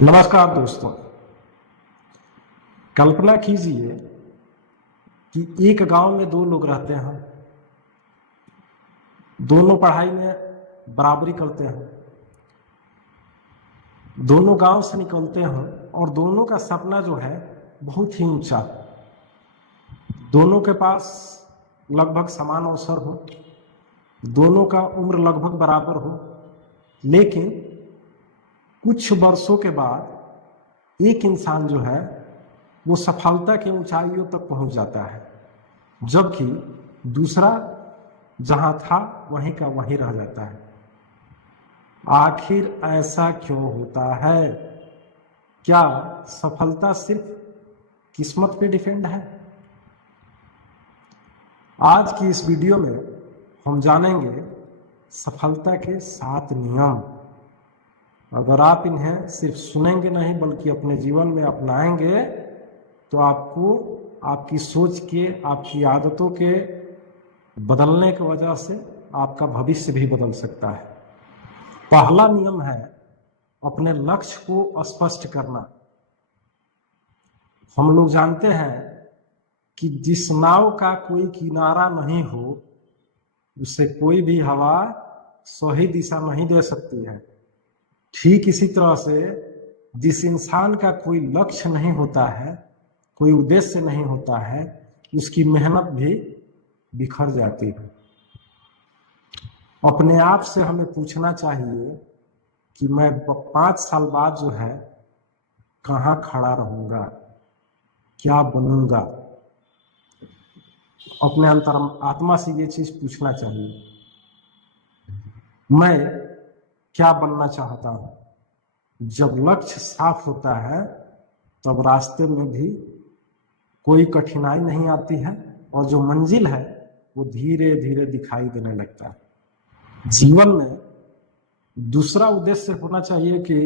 नमस्कार दोस्तों। कल्पना कीजिए कि एक गांव में दो लोग रहते हैं। दोनों पढ़ाई में बराबरी करते हैं, दोनों गांव से निकलते हैं और दोनों का सपना जो है बहुत ही ऊंचा। दोनों के पास लगभग समान अवसर हो, दोनों का उम्र लगभग बराबर हो, लेकिन कुछ वर्षों के बाद एक इंसान जो है वो सफलता की ऊंचाइयों तक पहुंच जाता है, जबकि दूसरा जहां था वहीं का वहीं रह जाता है। आखिर ऐसा क्यों होता है? क्या सफलता सिर्फ किस्मत पे डिपेंड है? आज की इस वीडियो में हम जानेंगे सफलता के 7 नियम। अगर आप इन्हें सिर्फ सुनेंगे नहीं बल्कि अपने जीवन में अपनाएंगे तो आपको आपकी सोच के, आपकी आदतों के बदलने की वजह से आपका भविष्य भी बदल सकता है। पहला नियम है अपने लक्ष्य को स्पष्ट करना। हम लोग जानते हैं कि जिस नाव का कोई किनारा नहीं हो उसे कोई भी हवा सही दिशा नहीं दे सकती है। ठीक इसी तरह से जिस इंसान का कोई लक्ष्य नहीं होता है, कोई उद्देश्य नहीं होता है, उसकी मेहनत भी बिखर जाती है। अपने आप से हमें पूछना चाहिए कि मैं 5 साल बाद जो है कहाँ खड़ा रहूंगा, क्या बनूंगा। अपने अंतर आत्मा से ये चीज पूछना चाहिए, मैं क्या बनना चाहता हूं। जब लक्ष्य साफ होता है तब रास्ते में भी कोई कठिनाई नहीं आती है और जो मंजिल है वो धीरे धीरे दिखाई देने लगता है। जीवन में दूसरा उद्देश्य होना चाहिए कि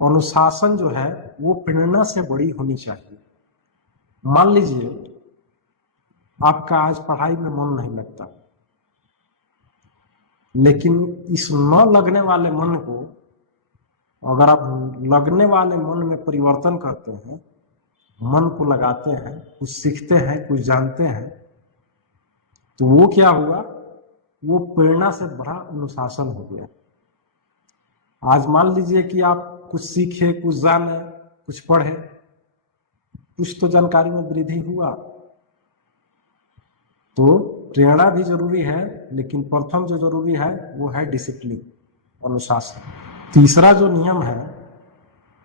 अनुशासन जो है वो प्रेरणा से बड़ी होनी चाहिए। मान लीजिए आपका आज पढ़ाई में मन नहीं लगता, लेकिन इस न लगने वाले मन को अगर आप लगने वाले मन में परिवर्तन करते हैं, मन को लगाते हैं, कुछ सीखते हैं, कुछ जानते हैं, तो वो क्या हुआ, वो प्रेरणा से बड़ा अनुशासन हो गया। आज मान लीजिए कि आप कुछ सीखे, कुछ जाने, कुछ पढ़े, कुछ तो जानकारी में वृद्धि हुआ, तो प्रेरणा भी जरूरी है, लेकिन प्रथम जो जरूरी है वो है डिसिप्लिन, अनुशासन। तीसरा जो नियम है,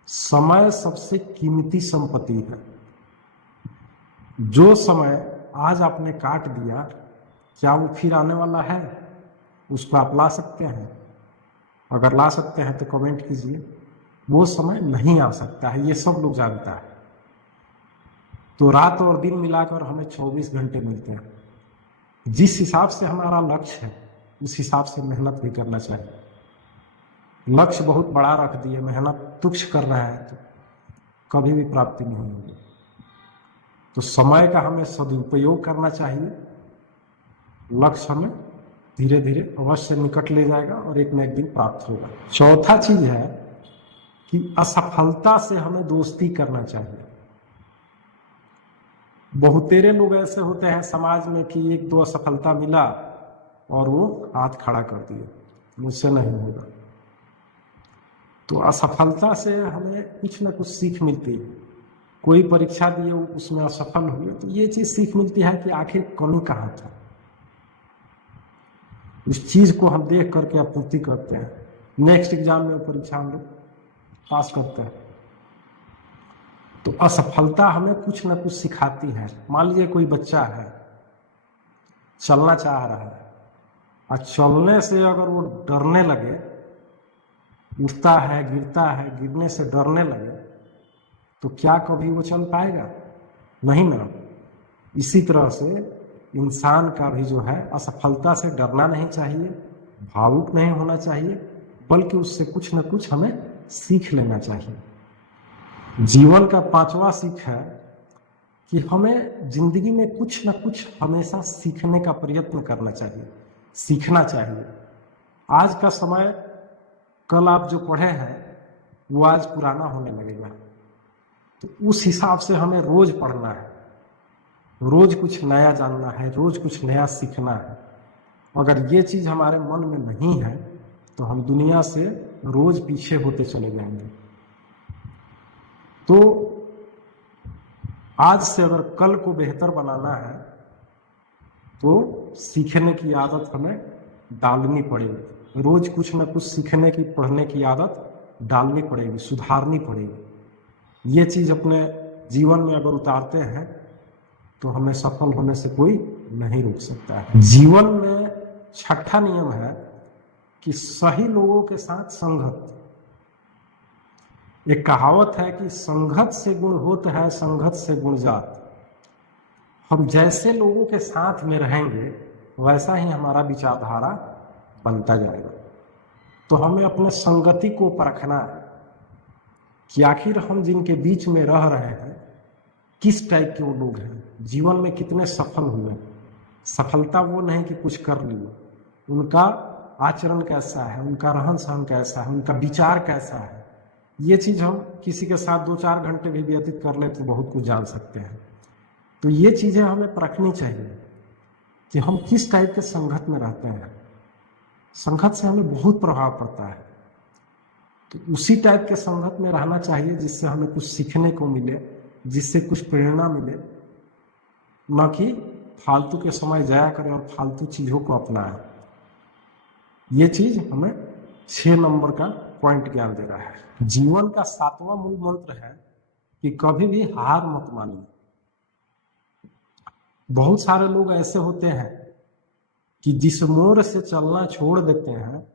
समय सबसे कीमती संपत्ति है। जो समय आज आपने काट दिया, क्या वो फिर आने वाला है? उसको आप ला सकते हैं? अगर ला सकते हैं तो कमेंट कीजिए। वो समय नहीं आ सकता है, ये सब लोग जानता है। तो रात और दिन मिलाकर हमें 24 घंटे मिलते हैं। जिस हिसाब से हमारा लक्ष्य है उस हिसाब से मेहनत भी करना चाहिए। लक्ष्य बहुत बड़ा रख दिए, मेहनत तुच्छ कर रहा है तो कभी भी प्राप्ति नहीं होगी। तो समय का हमें सदुपयोग करना चाहिए। लक्ष्य हमें धीरे धीरे अवश्य निकट ले जाएगा और एक न एक दिन प्राप्त होगा। चौथा चीज है कि असफलता से हमें दोस्ती करना चाहिए। बहुतेरे लोग ऐसे होते हैं समाज में कि एक दो असफलता मिला और वो हाथ खड़ा कर दिए, मुझसे नहीं होगा। तो असफलता से हमें कुछ ना कुछ सीख मिलती है। कोई परीक्षा दिए उसमें असफल हुए तो ये चीज सीख मिलती है कि आखिर कमी कहाँ था। उस चीज को हम देख करके आपूर्ति करते हैं, नेक्स्ट एग्जाम में परीक्षा हम लोग पास करते हैं। तो असफलता हमें कुछ ना कुछ सिखाती है। मान लीजिए कोई बच्चा है, चलना चाह रहा है और चलने से अगर वो डरने लगे, उठता है, गिरता है, गिरने से डरने लगे, तो क्या कभी वो चल पाएगा? नहीं ना। इसी तरह से इंसान का भी जो है असफलता से डरना नहीं चाहिए, भावुक नहीं होना चाहिए, बल्कि उससे कुछ न कुछ हमें सीख लेना चाहिए। जीवन का 5वां सीख है कि हमें जिंदगी में कुछ न कुछ हमेशा सीखने का प्रयत्न करना चाहिए, सीखना चाहिए। आज का समय, कल आप जो पढ़े हैं वो आज पुराना होने लगेगा। तो उस हिसाब से हमें रोज पढ़ना है, रोज कुछ नया जानना है, रोज कुछ नया सीखना है। अगर ये चीज हमारे मन में नहीं है तो हम दुनिया से रोज पीछे होते चले जाएंगे। तो आज से अगर कल को बेहतर बनाना है तो सीखने की आदत हमें डालनी पड़ेगी। रोज कुछ न कुछ सीखने की, पढ़ने की आदत डालनी पड़ेगी, सुधारनी पड़ेगी। ये चीज अपने जीवन में अगर उतारते हैं तो हमें सफल होने से कोई नहीं रोक सकता है। जीवन में छठा नियम है कि सही लोगों के साथ संगत। एक कहावत है कि संगत से गुण होत है, संगत से गुण जात। हम जैसे लोगों के साथ में रहेंगे वैसा ही हमारा विचारधारा बनता जाएगा। तो हमें अपने संगति को परखना है कि आखिर हम जिनके बीच में रह रहे हैं किस टाइप के वो लोग हैं, जीवन में कितने सफल हुए। सफलता वो नहीं कि कुछ कर लिया, उनका आचरण कैसा है, उनका रहन सहन कैसा है, उनका विचार कैसा है। ये चीज हम किसी के साथ 2-4 घंटे भी व्यतीत कर ले तो बहुत कुछ जान सकते हैं। तो ये चीजें हमें परखनी चाहिए कि हम किस टाइप के संगत में रहते हैं। संगत से हमें बहुत प्रभाव पड़ता है। तो उसी टाइप के संगत में रहना चाहिए जिससे हमें कुछ सीखने को मिले, जिससे कुछ प्रेरणा मिले, न कि फालतू के समय जाया करें और फालतू चीजों को अपनाएं। ये चीज हमें 6 नंबर का पॉइंट ज्ञान दे रहा है। जीवन का 7वां मूल मंत्र है कि कभी भी हार मत मानिए। बहुत सारे लोग ऐसे होते हैं कि जिस मोड़ से चलना छोड़ देते हैं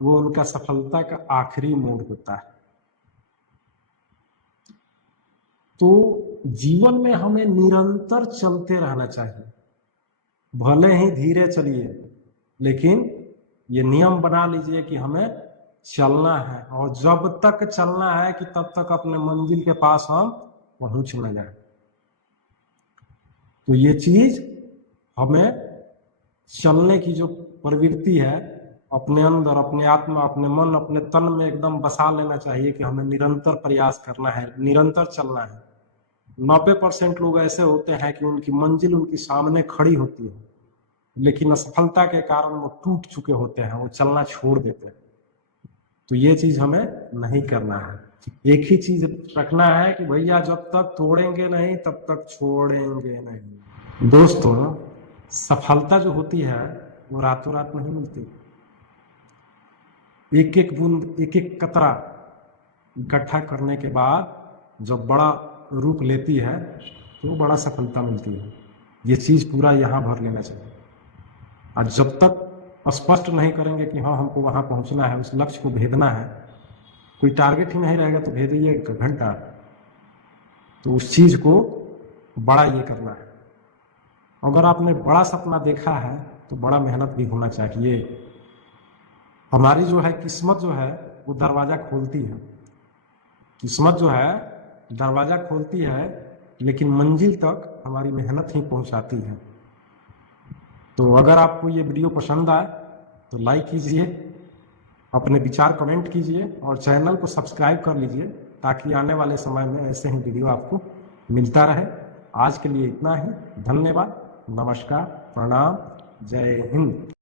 वो उनका सफलता का आखिरी मोड़ होता है। तो जीवन में हमें निरंतर चलते रहना चाहिए। भले ही धीरे चलिए, लेकिन ये नियम बना लीजिए कि हमें चलना है, और जब तक चलना है कि तब तक अपने मंजिल के पास हम पहुंच न जाए। तो ये चीज हमें चलने की जो प्रवृत्ति है अपने अंदर, अपने आत्मा, अपने मन, अपने तन में एकदम बसा लेना चाहिए कि हमें निरंतर प्रयास करना है, निरंतर चलना है। 90% लोग ऐसे होते हैं कि उनकी मंजिल उनके सामने खड़ी होती है, लेकिन असफलता के कारण वो टूट चुके होते हैं, वो चलना छोड़ देते हैं। तो ये चीज हमें नहीं करना है। एक ही चीज रखना है कि भैया जब तक तोड़ेंगे नहीं तब तक छोड़ेंगे नहीं। दोस्तों, सफलता जो होती है वो रातों रात नहीं मिलती। एक एक बूंद, एक एक कतरा इकट्ठा करने के बाद जब बड़ा रूप लेती है तो बड़ा सफलता मिलती है। ये चीज पूरा यहाँ भर लेना चाहिए। और जब तक स्पष्ट नहीं करेंगे कि हाँ हमको वहां पहुंचना है, उस लक्ष्य को भेदना है, कोई टारगेट ही नहीं रहेगा तो भेदिए 1 घंटा, तो उस चीज को बड़ा ये करना है। अगर आपने बड़ा सपना देखा है तो बड़ा मेहनत भी होना चाहिए। हमारी जो है किस्मत जो है वो दरवाजा खोलती है। किस्मत जो है दरवाजा खोलती है, लेकिन मंजिल तक हमारी मेहनत ही पहुंचाती है। तो अगर आपको ये वीडियो पसंद आए तो लाइक कीजिए, अपने विचार कमेंट कीजिए और चैनल को सब्सक्राइब कर लीजिए ताकि आने वाले समय में ऐसे ही वीडियो आपको मिलता रहे। आज के लिए इतना ही। धन्यवाद, नमस्कार, प्रणाम, जय हिंद।